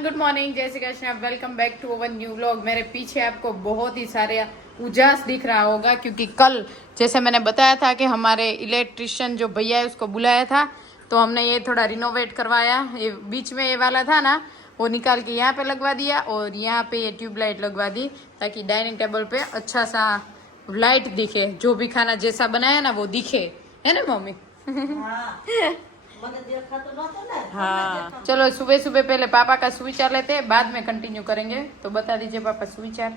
Everyone, good morning, जय Shri Krishna. Welcome back to our new vlog. मेरे पीछे आपको बहुत ही सारे उजास दिख रहा होगा क्योंकि कल जैसे मैंने बताया था कि हमारे इलेक्ट्रिशियन जो भैया है उसको बुलाया था, तो हमने ये थोड़ा रिनोवेट करवाया। ये बीच में ये वाला था ना, वो निकाल के यहाँ पे लगवा दिया और यहाँ पे ये ट्यूबलाइट लगवा दी ताकि डाइनिंग टेबल पे अच्छा सा लाइट दिखे, जो भी खाना जैसा बनाया ना वो दिखे, है ना मम्मी? हाँ, चलो सुबह सुबह पहले पापा का सुविचार लेते हैं, बाद में कंटिन्यू करेंगे। तो बता दीजिए पापा सुविचार।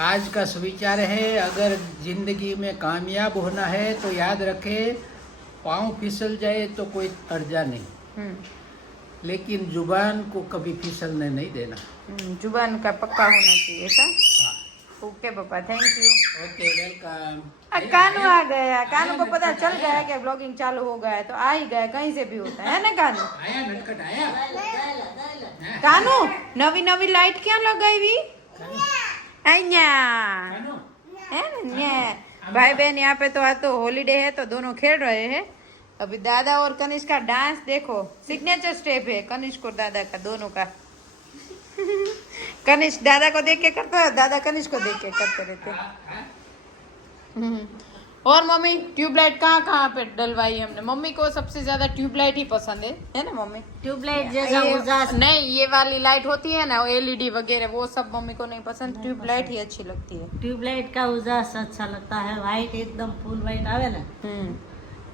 आज का सुविचार है, अगर जिंदगी में कामयाब होना है तो याद रखे, पाँव फिसल जाए तो कोई अर्जा नहीं, लेकिन जुबान को कभी फिसलने नहीं देना। जुबान का पक्का होना चाहिए ऐसा। हाँ। ओके पापा, thank you. Okay, welcome. Kanu आ गया, कानू को पता चल गया कि ब्लॉगिंग चालू हो गया है, तो आ ही गया, कहीं से भी होता है ना कानू? आया नटखट आया। कानू नवी नवी लाइट क्या लगाई? कानू। है ना, भाई बहन यहाँ पे तो आज तो हॉलीडे है तो दोनों खेल रहे हैं। अभी दादा और कनिष्क का डांस देखो, सिग्नेचर स्टेप है कनिष्क और दादा का, दोनों का। कनिष्क दादा को देख के करता है, दादा कनिष्क को देख के करते रहते हैं। और मम्मी ट्यूबलाइट कहाँ कहाँ पे डलवाई हमने? मम्मी को सबसे ज्यादा ट्यूबलाइट ही पसंद है ना मम्मी? ट्यूबलाइट जैसा नहीं, ये वाली लाइट होती है ना एलईडी वगैरह, वो सब मम्मी को नहीं पसंद, ट्यूबलाइट ही अच्छी लगती है। ट्यूबलाइट का उजास अच्छा लगता है। व्हाइट एकदम फुल व्हाइट आवे ना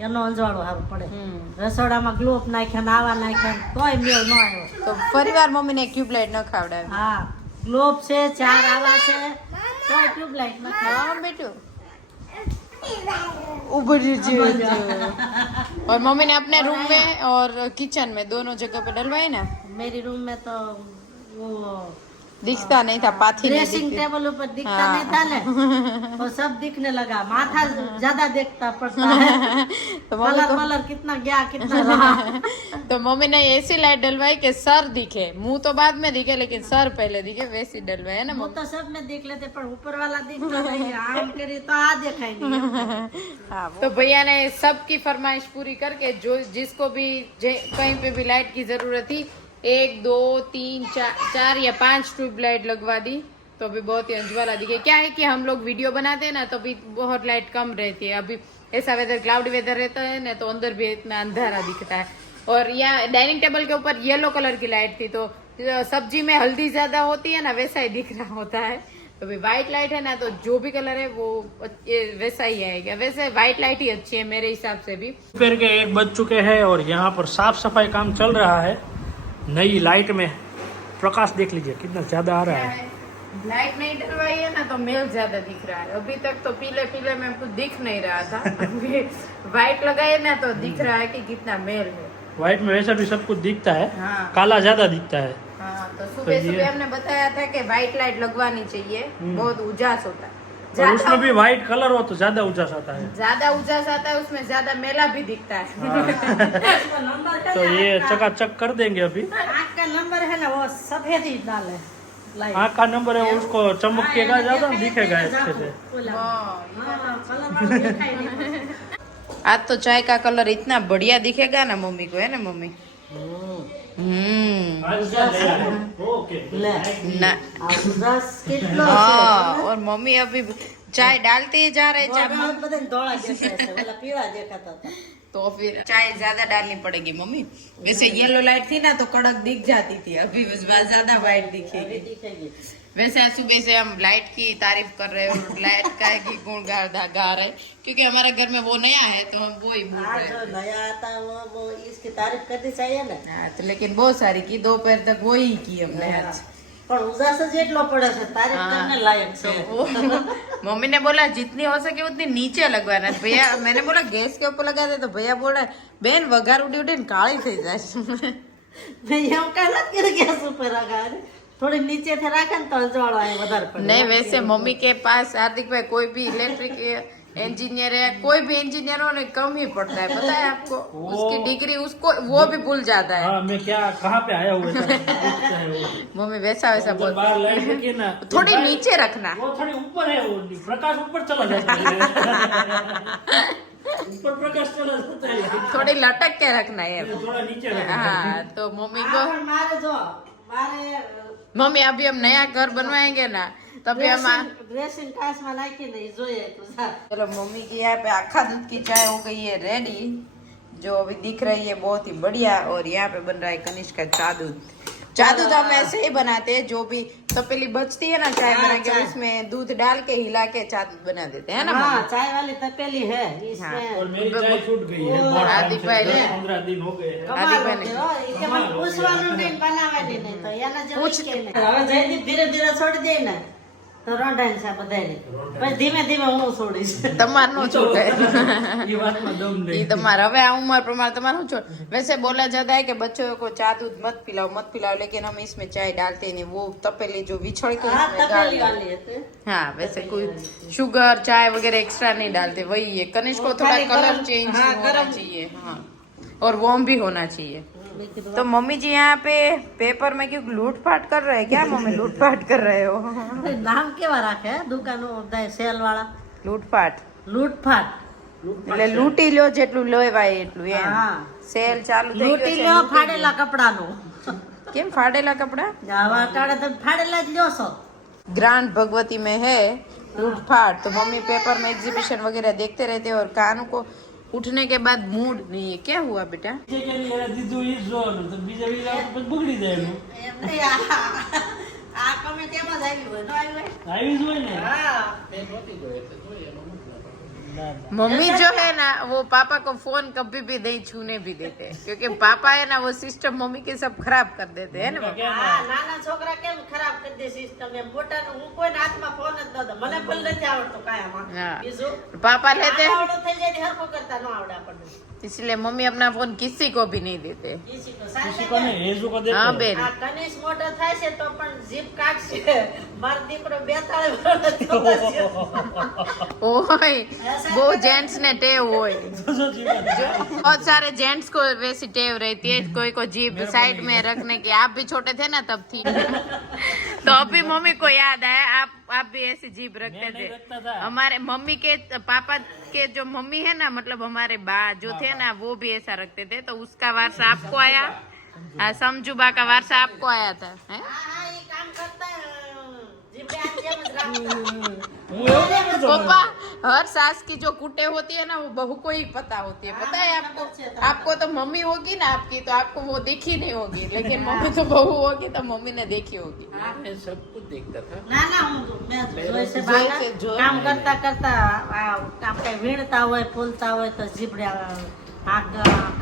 એનો અંજવાળો સારું પડે। રસોડામાં ગ્લોબ નાખ્યા ને આવા નાખ્યા તોય મેળ ન આવ્યો। તો ફરીવાર મમ્મીને ટ્યુબલાઇટ ન ખવડાવી। હા, ગ્લોબ છે, 4 આવા છે, તોય ટ્યુબલાઇટ ન ખાય। हाँ बेटू उबर और मम्मी ने अपने रूम में और किचन में दोनों जगह पे डलवाई ना। मेरी रूम में तो वो दिखता नहीं था, पाथी नहीं ड्रेसिंग दिखती। टेबल ऊपर दिखता नहीं था ना, वो सब दिखने लगा। माथा ज्यादा देखता पड़ता है। तो मम्मी कलर कलर कितना गया कितना रहा। तो मम्मी ने ऐसी लाइट डलवाई कि सर दिखे, मुंह तो बाद में दिखे लेकिन सर पहले दिखे, वैसी डलवाई है ना। वो तो सब में देख लेते पर ऊपर वाला दिखता नहीं। आम करे तो आ दिखाई नहीं। हाँ, तो भैया ने सबकी फरमाइश पूरी करके जो जिसको भी कहीं पे भी लाइट की जरूरत थी 1 2 3 4 या 5 ट्यूबलाइट लगवा दी। तो अभी बहुत ही अंजवाला दिखे। क्या है कि हम लोग वीडियो बनाते हैं ना तो अभी बहुत लाइट कम रहती है। अभी ऐसा वेदर क्लाउडी वेदर रहता है ना तो अंदर भी इतना अंधारा दिखता है। और यहाँ डाइनिंग टेबल के ऊपर येलो कलर की लाइट थी, तो सब्जी में हल्दी ज्यादा होती है ना, वैसा ही दिख रहा होता है। तो अभी व्हाइट लाइट है ना, तो जो भी कलर है वो वैसा ही आएगा। वैसे व्हाइट लाइट ही अच्छी है मेरे हिसाब से भी। दोपहर के 1 बज चुके हैं और यहाँ पर साफ सफाई काम चल रहा है। नई लाइट में प्रकाश देख लीजिए कितना ज्यादा आ रहा है। लाइट नहीं डलवाई है ना तो मेल ज्यादा दिख रहा है। अभी तक तो पीले पीले में कुछ दिख नहीं रहा था, अभी व्हाइट लगाए ना तो दिख रहा है कि कितना मेल है। व्हाइट में वैसा भी सब कुछ दिखता है। हाँ। काला ज्यादा दिखता है। हाँ, तो सुबह सुबह हमने बताया था कि व्हाइट लाइट लगवानी चाहिए, बहुत उजास होता है। और उसमें भी व्हाइट कलर हो तो ज्यादा उजास आता है। ज्यादा उजास आता है, उसमें ज्यादा मेला भी दिखता है। तो ये चकाचक कर देंगे अभी। आँख का नंबर है ना, वो सफेद ही डाले लाइट। आँख का नंबर है, उसको चमकेगा ज्यादा, दिखेगा अच्छे से। आज तो चाय का कलर इतना बढ़िया दिखेगा ना मम्मी को, है ना मम्मी? ना हाँ, और मम्मी अभी चाय डालते ही जा रहे हैं। तो फिर चाय ज्यादा डालनी पड़ेगी मम्मी। वैसे येलो लाइट थी ना तो कड़क दिख जाती थी, अभी उस बार ज्यादा व्हाइट दिखेगी। वैसे आज सुबह से हम लाइट की तारीफ कर रहे हैं और लाइट का की गुण गा रहे हैं, क्योंकि हमारे घर में वो नया है तो हम वो ही बोल रहे हैं। जो नया आता है वो इसकी तारीफ करनी चाहिए ना। हाँ, तो लेकिन बहुत सारी की, दोपहर तक वो ही की हमने आज। पर उजास जेटलो पड़े से तारीफ करने लायक है। मम्मी ने बोला जितनी हो सके उतनी नीचे लगवाना। भैया मैंने बोला गैस के ऊपर लगा दे, तो भैया बोला बेन वघार उड़ी उड़ी काली थी जाए। भैया कहना कि गैस ऊपर लगा थोड़ी नीचे थे रखा तो अंजवाड़ो आए વધારે પડે। नहीं, वैसे मम्मी के पास हार्दिक भाई कोई भी इलेक्ट्रिक इंजीनियर है, कोई भी इंजीनियर हो कम ही पड़ता है, पता है आपको? उसकी डिग्री उसको वो भी भूल जाता है। हाँ, मैं क्या कहाँ पे आया हुआ मम्मी वैसा वैसा बोल, बाहर लाइट रखी ना, थोड़ी नीचे रखना। वो थोड़ी ऊपर है, वो प्रकाश ऊपर चला जाता है। ऊपर प्रकाश चला जाता है, थोड़ी लटक के रखना है, थोड़ा नीचे रखना। हाँ। तो मम्मी को મારે જો મારે मम्मी अभी हम नया घर बनवाएंगे ना तभी हम ड्रेसिंग कांच में नाखी नहीं જોઈએ તો चलो मम्मी की यहाँ पे आखा दूध की चाय हो गई है रेडी जो अभी दिख रही है बहुत ही बढ़िया और यहाँ पे बन रहा है कनिष्क का चाय दूध हम ऐसे ही बनाते हैं जो भी तपेली बचती है ना चाय बना के उसमें दूध डाल के हिला के चाय दूध बना देते हैं ना हाँ चाय वाली तपेली है इसमें और मेरी चाय छूट गई है बहुत टाइम हार्दिक से, भाई ने 15 दिन हो गए हैं કમાલ હોતી હો ઈ કે મને પૂછવાનું નહીં બનાવવાની નહીં તો એના જેવું ઈ કે નહીં હવે જયદીપ ધીરે ધીરે છોડી દે ને તો રોંઢાઈ છે બધાય પછી ધીમે ધીમે હું છોડીશ તમાર નો છૂટે ये बात में दम ये नहीं तुम्हारा હવે આ उम्र प्रमाण तुम्हारा छोड़ वैसे बोला जाता है कि बच्चों को चाय दूध मत पिलाओ लेकिन हम इसमें चाय डालते नहीं वो तपेली जो बिछड़ के હા उसमें डाल તપેલી વાલી હતી हाँ वैसे कोई शुगर चाय वगैरह एक्स्ट्रा नहीं डालते वही है कनिष्क को थोड़ा खाली कलर गरम, चेंज हाँ, होना गरम। चाहिए हाँ और वॉर्म भी होना चाहिए तो मम्मी जी यहाँ पे पेपर में क्यों लूटपाट कर रहे हैं क्या मम्मी लूटपाट कर रहे हो નામ કેવા રાખે દુકાનો બધા સેલ વાળા લૂટપાટ લૂટફાટ એટલે લૂંટી લ્યો જેટલું લેવાય એટલું એમ હા સેલ ચાલુ થઈ લૂંટી ગયો લ્યો છે ફાડેલા કપડાનું કેમ ફાડેલા કપડા આવા અટાણે તમે ફાડેલા જ લ્યો છો ग्रांड भगवती में है लूटपाट तो मम्मी पेपर में एग्जीबिशन वगैरह देखते रहते हैं और कानों को उठने के बाद मूड नहीं है क्या हुआ बेटा જે કે એના દીધું ઈ જ જોવાનું તો બીજા પછી બગડી જાય એનું એમ નહીં, આ કમેન્ટ એમાં જ આવી હોય ન આવી હોય આવી જ હોય ને હા મેં નહોતી જોઈ એટલે જોઈએ એનો મતલબ. ના, ના. मम्मी जो है ना वो पापा को फोन कभी भी नहीं छूने भी देते क्योंकि पापा है ना वो सिस्टम मम्मी के सब खराब कर देते हैं ना मम्मी? હા નાના છોકરા કેમ ખરાબ કરી દે સિસ્ટમ એમ મોટા હું કોઈ હાથમાં ફોન જ ન દઉં મને ભલે નથી આવડતો કાયામાં હા. બીજું पापा लेते हैं આવડો થઈ જાય હરખો કરતા ન આવડે આપણને इसलिए मम्मी अपना फोन किसी को भी नहीं देते ઈ શીખો किसी સાચે को नहीं हेजू को देते हाँ हैं। बेन આ કનિષ મોટો થાય છે તો પણ જીભ કાઢશે મારો દીકરો 42 વર્ષનો થયો છે ओए वो जेंट्स ने टेव होए बहुत सारे जेंट्स को वैसी टेव रहती है कोई को जीभ साइड में रखने की आप भी छोटे थे ना तब थी तो अभी मम्मी को याद आया आप भी ऐसी जीभ रखते मैं नहीं थे रखता था। हमारे मम्मी के पापा के जो मम्मी है ना मतलब हमारे बा जो थे ना वो भी ऐसा रखते थे तो उसका वारसा आपको आया हाँ, समझू बा का वारसा आपको आया था हैं? હા હા ઈ કામ કરતા જીભે આમ જેમ જ રાખતા હું એવું નહીં કરતો पापा हर सास की जो कुटे होती है ना वो बहू को ही पता होती है पता है आपको तो मम्मी होगी ना आपकी तो आपको वो देखी नहीं होगी लेकिन मम्मी तो बहू होगी तो मम्मी ने देखी होगी मैं सब कुछ देखता था ના ના હું મેં જોઈ છે જોઈ છે, બાગા જોઈ કામ ને. કરતા કરતા આ કામ કઈ વીણતા હોય ફૂલતા હોય તો જીભડે આ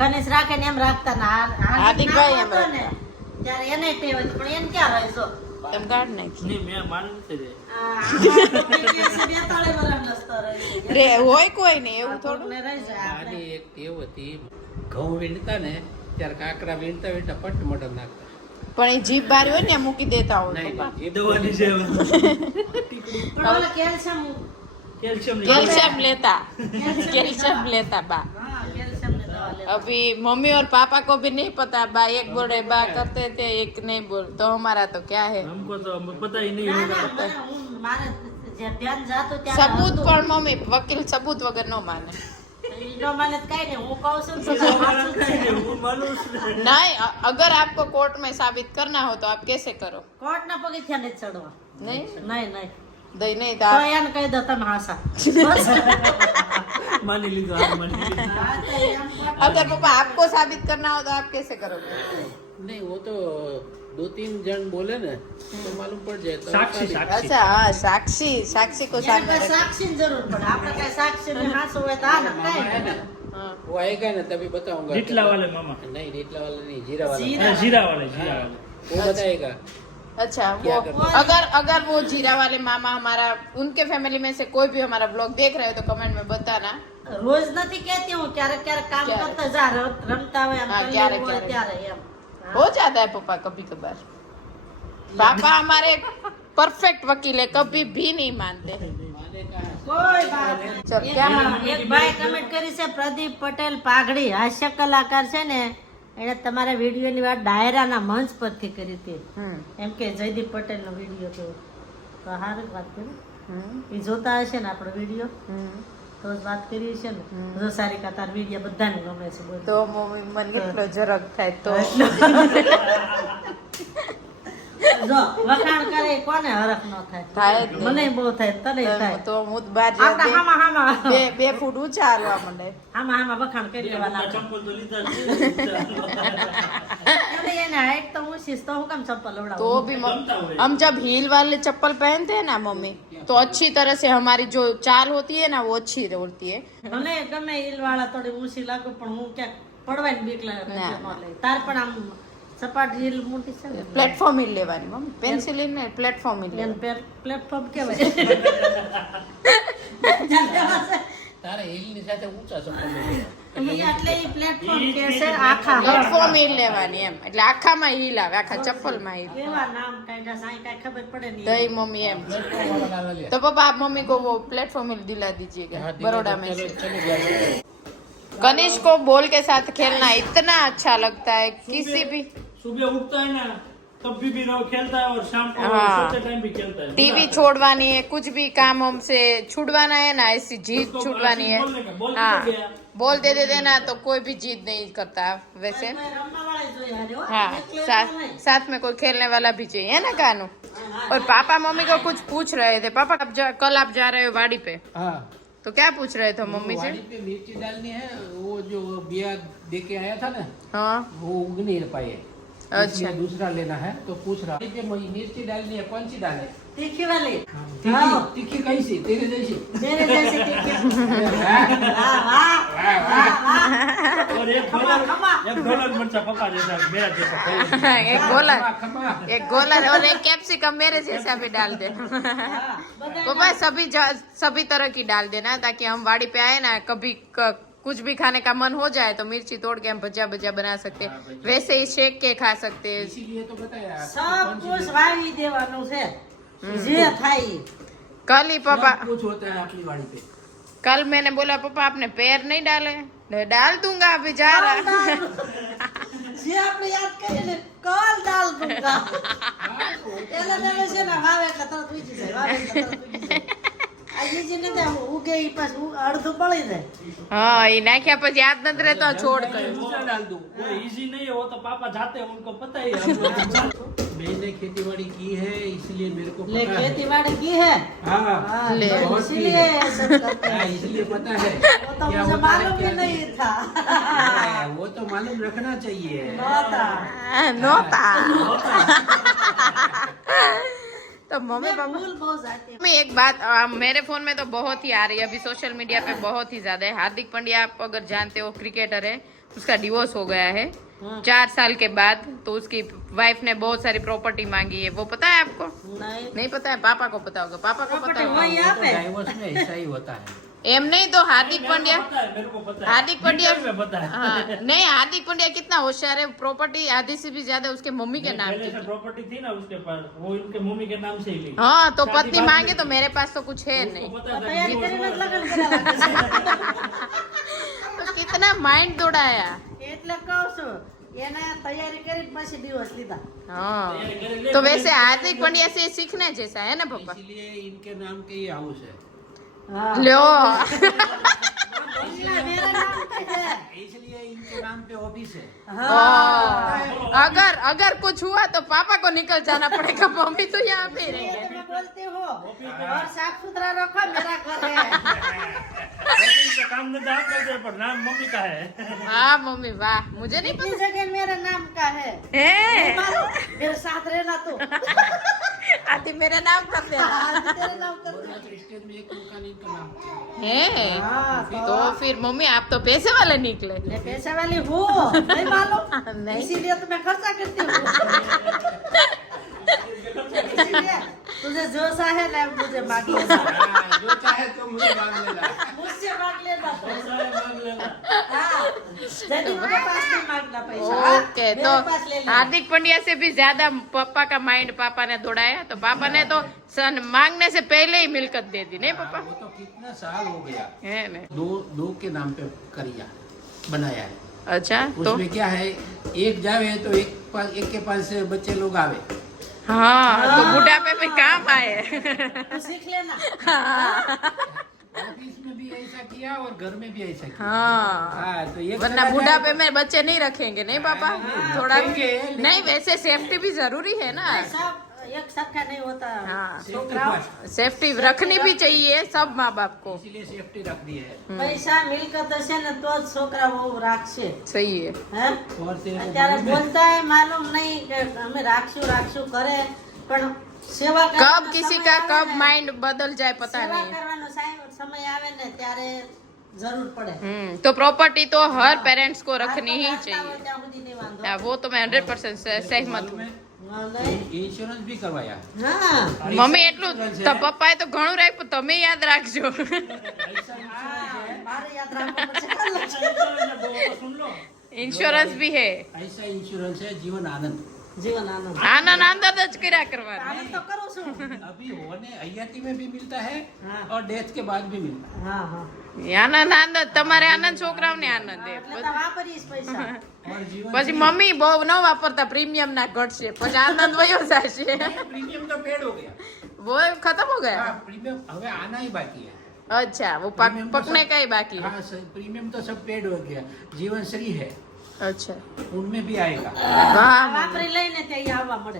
કનેશ રાખે ને એમ રાખતા ને હાર્દિકભાઈ એમ નાનો હતો ને ત્યારે એને ટેવ હતી પણ એને ક્યાં રહે છો तुम काट नाखी નહીં મેં માનું નથી રે રે હોય કોઈ નહીં એવું થોડું આની એક ટેવ હતી ઘઉં વીણતા ને ત્યારે કાકરા વીણતા વીણતા પટ મટન નાખતા પણ એ જીભ બારી હોય ને મૂકી દેતા હોય નહીં પપ્પા. નહીં, એ દવાની છે કેલ્શિયમ કેલ્શિયમ कैल्शियम लेता बा अभी मम्मी और पापा को भी नहीं पता बा एक बोले बा करते थे एक नहीं बोल तो हमारा तो क्या है हमको तो पता ही नहीं होगा મારે જે ધ્યાન જાતું ત્યારે सबूत હતું. पर मम्मी वकील सबूत वगैरह न माने ઈ ન માને તો કાંઈ નહીં હું કહું છું ને તો સાચું જ છે. હું માનું છું नहीं अगर आपको कोर्ट में साबित करना हो तो आप कैसे करो કોર્ટના પગથિયા નથી ચડવા नहीं નહીં નહીં दई नहीं तो તો आप એને કહી દો તમે હાસા માની લીધું હા માની લીધું હા, તો એમ કોર્ટ- अगर पापा आपको साबित करना हो तो आप कैसे करोगे नहीं वो तो 2-3 जन बोले ना तो मालूम पड़ जाए तो સાક્ષી સાક્ષી अच्छा हाँ साक्षी को એને सामने કોઈ रख- સાક્ષીની જરૂર પડે આપણે કઈ સાક્ષી ને હાસુ હોય તો હા ને કાંઈ નહીં. हाँ वो आएगा ना तभी बताऊंगा રીટલા वाले मामा नहीं रीटला वाला नहीं जीरा वाला जीरा। जीरा वाले जीरा हाँ, वाले वो बताएगा अच्छा क्या वो करना अगर वो जीरा वाले मामा हमारा उनके फैमिली में से कोई भी हमारा ब्लॉग देख रहे हो तो कमेंट में बताना રોજ નથી કહેતી હું ક્યારેક ક્યારેક કામ ક્યારેક. કરતા જા રમતા હોય એમ હા, કરેલું ક્યારેક, હોય ક્યારેક. ત્યારે એમ हो जाता है पापा कभी कभार पापा हमारे परफेक्ट वकील है कभी भी नहीं मानते माने कहाँ કોઈ વાત નહીં. ચલ, ક્યાં? એક ભાઈ કમેન્ટ કરી છે પ્રદીપ પટેલ પાઘડી હાસ્ય કલાકાર છે ને એને તમારા વિડીયોની વાત ડાયરાના મંચ પરથી કરી હતી એમ કે જયદીપ પટેલનો વિડીયો તો સારી વાત કરી એ જોતા હશે ને આપણો વિડીયો તો જ વાત કરી છે ને જો સારી કા તાર વિડીયો બધાને ગમે છે બોલ તો મમ્મી મને કેટલો જરાક થાય તો જો વખાણ કરે ઈ કોને હરખ ન થાય થાય જ નહીં. મને બહુ થાય તને થાય તો હું જ બહાર આપણે જાઉં, હામાં હામાં બે ફૂટ ઊંચા હાલવા માંડે. હામાં વખાણ કરી લેવાના चप्पल तो लीधा है। એટલે એને હાઈટ તો ઊંચી છે, તો હું કેમ ચપ્પલ तो ઉડાવું भी हम जब हील वाले चप्पल पहनते हैं ना मम्मी, तो अच्छी तरह से हमारी जो चाल होती है ना वो अच्छी होती है. ભલે ગમે હીલ વાળા થોડી ઊંચી લાગુ પણ હું ક્યાંક પડવાની બીક લાગે ના, એટલે ન લઈ. તાર પણ આમ સપાટ હીલ મોટી છે ને प्लेटफॉर्म हील लेवानी मम्मी, पेंसिल हील नहीं, प्लेटफॉर्म हील એને लेवानी. પ્લેટફોર્મ કહેવાય તારે હિલની સાથે ઊંચા ચપ્પલ લેવા. ઈ એટલે ઈ પ્લેટફોર્મ કે છે આખા પ્લેટફોર્મ હીલ લેવાની એમ, એટલે આખામાં હીલ આવે, આખા ચપ્પલમાં હીલ. કેવા નામ કાઢ્યા સાઈ કાઈ ખબર પડે નહીં दही मम्मी एम. વાળા લે. तो पापा आप मम्मी को वो प्लेटफॉर्म हील दिला दीजिएगा हाँ, दिला बड़ौदा दो, में चलो, से. चलो जाओ। कनिष्क को बॉल के साथ खेलना इतना अच्छा लगता है, किसी भी सुबह उठता है ना तब भी रहो खेलता है और शाम को हाँ। सोते टाइम भी खेलता है। टीवी छोड़वानी है, कुछ भी काम हमसे छुड़वाना है ना, ऐसी जीत उसको छुड़वानी है. बोलने का, बोल के हाँ, गया। बोल दे देते ना तो कोई भी जीत नहीं करता वैसे. કોઈ રમવાવાળા જોઈએ હારે, હો. हाँ, એકલે साथ નહીં. साथ में कोई खेलने वाला भी चाहिए, है ना कानू. और पापा मम्मी को कुछ पूछ रहे थे, पापा कल आप जा रहे हो वाड़ी पे, हाँ, तो क्या पूछ रहे थे मम्मी से. वाड़ी पे मिर्ची डालनी है, वो जो बिया दे के आया था ना, हाँ, वो उग नहीं पाए, अच्छा. इसलिए दूसरा लेना है, तो पूछ रहा वाड़ी पे मिर्ची डालनी है, कौन सी डाले? તીખી वाली तीखी हाँ। तीखी कैसी, तेरे जैसी? मेरे जैसी तीखी वाह, वाह वाह वाह, वाह। और एक डॉलर मिर्चा पका जैसा मेरा जैसा खोल। एक गोला, खमा, एक गोलर और एक कैप्सिकम मेरे जैसा भी डाल देना. हाँ, बधाई पापा सभी तरह की डाल देना, ताकि हम वाड़ी पे आए ना, कभी कुछ भी खाने का मन हो जाए तो मिर्ची तोड़ के हम भजिया भजिया बना सकते हैं, वैसे ही शेक के खा सकते हैं. इसीलिए तो बताया सब कुछ वावी देવાનું છે જે થાય ઈ. कल ही पापा, सब कुछ होता है अपनी वाड़ी पे. कल मैंने बोला पापा आपने पैर नहीं डाले, डाल दूंगा अभी जा रहा. જે આપણે યાદ કરીએ ને કોલ દાલ દુંગા એટલે તમે છે ને વાવે એટલે તરત ઉજી જાય વાવે એટલે તરત ઉજી જાય આ જે ને તે ઉગે ઈ પાછું અડધું બળી જાય हाँ, ये नाख्या पर याद न रहे तो छोड़ कर. दूसरा डाल दूं. वो इजी नहीं है, वो तो पापा जाते हैं उनको पता ही है। हम लोग मैंने खेती बाड़ी की है, इसलिए मेरे को ले पता है. खेतीवाड़ी की है हाँ, हाँ, ले। तो बहुत की इसीलिए है. ये सब करते हाँ, हैं इसलिए पता है वो तो क्या मुझे होता है, मालूम क्या भी नहीं था हाँ, वो तो मालूम रखना चाहिए. नोता नोता. तो मम्मी मैं पापा, भूल बहुत जाती हूँ मम्मी एक बात मेरे फोन में तो बहुत ही आ रही है अभी, सोशल मीडिया पे बहुत ही ज्यादा है. हार्दिक पांड्या आप अगर जानते हो, क्रिकेटर है, उसका डिवोर्स हो गया है 4 साल के बाद. तो उसकी वाइफ ने बहुत सारी प्रॉपर्टी मांगी है, वो पता है आपको? नहीं नहीं पता है, पापा को पता होगा, पापा को पता प्रॉपर्टी होगा. वही यहाँ तो पे डाइवोर्स में ऐसा ही होता है. एम नहीं तो हार्दिक पांड्या, पता है, मेरे को पता है। हार्दिक पांड्या, डिटेल में पता है। हाँ, नहीं हार्दिक पांड्या कितना होशियार है, प्रॉपर्टी आधी से भी ज्यादा उसके मम्मी के नाम पहले की से थी. प्रॉपर्टी थी ना उसके पास, वो इनके मम्मी के नाम से ही ली। हाँ, तो शादी पत्नी बाद मांगे में तो मेरे पास तो कुछ है उसको नहीं. पता था कि तैयारी divorce કરીને हुआ જ है। લગ્ન કર્યા तो कितना माइंड दौड़ाया. એટલે કહું છું એને તૈયારી કરી પછી દિવસ લીધા हाँ, तो वैसे हार्दिक पांड्या से सीखने जैसा है ना पापा. इसलिए इनके नाम के ही हाउस है. હા लो. એટલે મેરા નામ पे है इसलिए इनके नाम पे ऑफिस है. हाँ अगर कुछ हुआ तो पापा को निकल जाना पड़ेगा, मम्मी तो यहाँ पे ये रहेगी. तो मैं बोलती हूँ और साफ सुथरा रखो मेरा घर है ऑफिस का काम धंधा आप करते हैं, पर नाम मम्मी का है। हाँ मम्मी वाह, मुझे नहीं इतनी पता जगह मेरे नाम का है है. मालूम मेरे साथ रहना तो आती मेरा नाम कर देना आज तेरे नाम कर दूँ। तो स्टेज में एक मकान इनका नाम है. हाँ तो फिर मम्मी आप तो पैसे वाले निकले. मैं पैसे वाली हूँ नहीं मालूम नहीं. इसीलिए तो मैं खर्चा करती हूँ इसीलिए तुझे जो सा है ना मुझे मांग लेना हाँ, जो चाहे तो मुझे मांग लेना. मुझसे मांग लेना तो पैसा है, मांग लेना। हाँ यदि मुझे पास नहीं मांगना पैसा हाँ, ओके, मेरे तो पास ले लेना हार्दिक पांड्या से भी ज्यादा पापा का माइंड पापा ने दौड़ाया, तो पापा ने तो सन मांगने से पहले ही मिलकत दे दी, नहीं पापा? वो तो कितना साल हो गया. है ना. दो के नाम पे करिया बनाया है. अच्छा, तो उसमें क्या है, एक जावे तो एक के पास से बच्चे लोग आवे. हाँ, तो बुढ़ापे में काम आए. तो सीख लेना ऑफिस में भी ऐसा ऐसा किया और घर में भी ऐसा किया। हाँ, हाँ, तो ये वरना चला बुढ़ापे जाए में बच्चे नहीं रखेंगे नहीं पापा, थोड़ा रखेंगे, लेकिन- नहीं, वैसे सेफ्टी भी जरूरी है ना। सब एक सरखा नहीं होता। हाँ, तो सेफ्टी रखनी भी चाहिए सब माँ बाप को। इसीलिए सेफ्टी रख दी है। પૈસા મિલકત હશે ને તો જ છોકરા બહુ રાખશે सही है। હે और तेरे को અત્યારે मालूम है, બોલતા માલુમ નહીં કે અમે રાખશું કરે પણ સેવા कब કરવાનો किसी સમય का આવે कब ને, माइंड बदल जाए पता સેવા नहीं। કરવાનો સમય આવે ને ત્યારે જરૂર પડે। तो प्रॉपर्टी तो हर पेरेंट्स को रखनी ही હાથમાં चाहिए। હોય ત્યાં સુધી નહીં वांधो। हाँ, वो तो मैं 100% सहमत मालूम हूँ। है, હા, નહીં? इंश्योरेंस भी करवाया। હા મમ્મી એટલું તો પપ્પાએ તો ઘણું રાખ્યું, તમે યાદ રાખજો। મારે યાદ રાખવું પડશે। सुन लो ઇન્સ્યોરન્સ भी है, ऐसा इंश्योरेंस है जीवन आनंद। જીવન આનંદ આનંદ આનંદ જ કર્યા કરવાનું। આનંદ તો કરું છું। अभी होने हयाती में भी मिलता है हाँ। और डेथ के बाद भी मिलता હા હા આનંદ આનંદ, તમારે આનંદ, છોકરાઓને આનંદ એટલે તો વાપરીશ પૈસા। है। और जीवन પછી મમ્મી બહુ ન વાપરતા, પ્રીમિયમ ના ઘટશે, પછી આનંદ વયો જશે। प्रीमियम तो पेड हो गया। वो खत्म हो गया। हाँ, प्रीमियम हमें आना ही बाकी है। अच्छा, वो प्रीमियम तो पकने सब- का ही बाकी है। हाँ, प्रीमियम तो सब पेड हो गया। जीवन श्री है, अच्छा, उनमें भी आएगा। वाह। વાપરી લઈને ત્યાં આવવા મળે।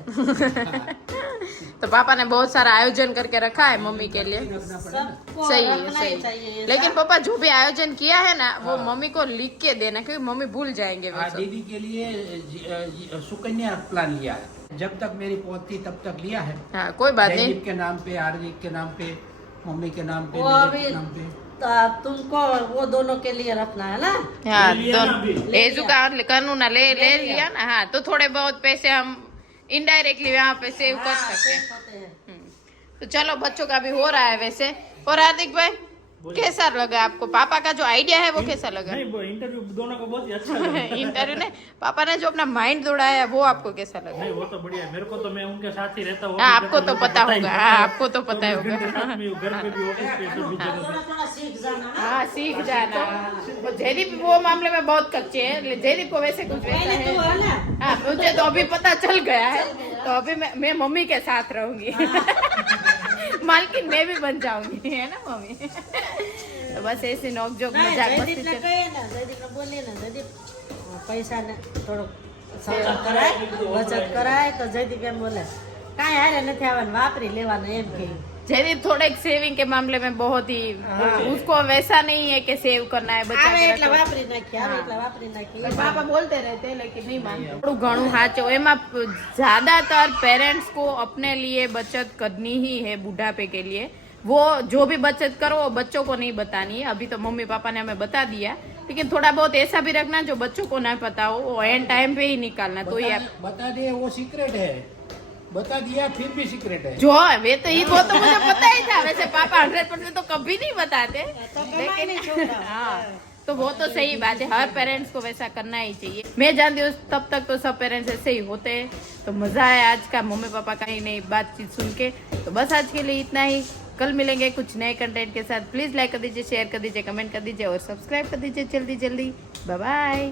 तो पापा ने बहुत सारा आयोजन करके रखा है मम्मी के लिए। रखना पड़ेगा ना। सबको सही है, रखना सही ही है। चाहिए। लेकिन पापा जो भी आयोजन किया है ना, वो मम्मी को लिख के देना, क्योंकि मम्मी भूल जाएंगे वो हाँ, सब। दीदी के लिए सुकन्या प्लान लिया है। जब तक मेरी पौध थी तब तक लिया है। हाँ, कोई बात नहीं। जयदीप के नाम पे, हार्दिक के नाम पे, मम्मी के नाम पे, वो मेरे अभी के नाम पे। तुमको वो दोनों के लिए रखना है ना। हाँ, ले लिया ना दोनों अभी? एजू का कानून ले ले लिया ना। हाँ, तो थोड़े बहुत पैसे हम इनडायरेक्टली यहाँ पे सेव कर सकते हैं। होते हैं। तो चलो, बच्चों का भी हो रहा है वैसे। और हार्दिक भाई, कैसा लगा आपको? पापा का जो आइडिया है वो कैसा लगा? नहीं वो इंटरव्यू दोनों को बहुत ही अच्छा लगा। इंटरव्यू ने पापा ने जो अपना माइंड दौड़ाया, वो आपको कैसा लगा? नहीं वो तो बढ़िया है। मेरे को तो मैं उनके साथ ही रहता हूँ। हाँ, आपको तो पता होगा। हाँ, आपको तो पता तो मैं होगा। उनके साथ में हूँ, घर पे भी, ऑफिस पे सभी जगह पे। थोड़ा थोड़ा सीख जाना ना। हाँ, सीख जाना। वो जयदीप वो मामले में बहुत कच्चे हैं। जयदीप को वैसे कुछ वैसा पहले तो है। है ना। हाँ, मुझे तो अभी पता चल गया है, तो अभी मैं मम्मी के साथ रहूंगी। मालकिन मैं भी बन जाऊंगी, है ना मम्मी? तो बस ऐसी नोकझोंक नहीं, मजाक मस्ती जयदीप ने चल- कहे ना, जयदीप ने बोलिए ना, जयदीप पैसा ने થોડો સંગ્રહ કરાય, બચત કરાય તો જયદીપ એમ બોલે કાંઈ હારે નથી આવવાનું, વાપરી લેવાનું એમ કે। जयदीप थोड़े सेविंग के मामले में बहुत ही, उसको वैसा नहीं है कि सेव करना है, बचा આવે के એટલે रखो। વાપરી નાખી, આવે એટલે વાપરી નાખી। पापा बोलते रहते हैं लेकिन नहीं मानते। થોડું ઘણું સાચું એમાં ज्यादातर पेरेंट्स को अपने लिए बचत करनी ही है बुढ़ापे के लिए। वो जो भी बचत करो वो बच्चों को नहीं बतानी है। अभी तो मम्मी पापा ने हमें बता दिया, लेकिन थोड़ा बहुत ऐसा भी रखना जो बच्चों को ना पता हो, वो एंड टाइम पे ही निकालना। तो ये बता दे वो सीक्रेट है, बता दिया फिर भी सीक्रेट है। जो है वे तो वो तो मुझे पता ही था। वैसे पापा 100% तो कभी नहीं बताते, लेकिन हाँ, तो वो तो सही बात है। हर पेरेंट्स को वैसा करना ही चाहिए। मैं जानती हूँ तब तक तो सब पेरेंट्स ऐसे ही होते हैं। तो मजा आया आज का मम्मी पापा का ही नई बातचीत सुन के। तो बस आज के लिए इतना ही। कल मिलेंगे कुछ नए कंटेंट के साथ। प्लीज लाइक कर दीजिए, शेयर कर दीजिए, कमेंट कर दीजिए और सब्सक्राइब कर दीजिए जल्दी जल्दी। Bye bye.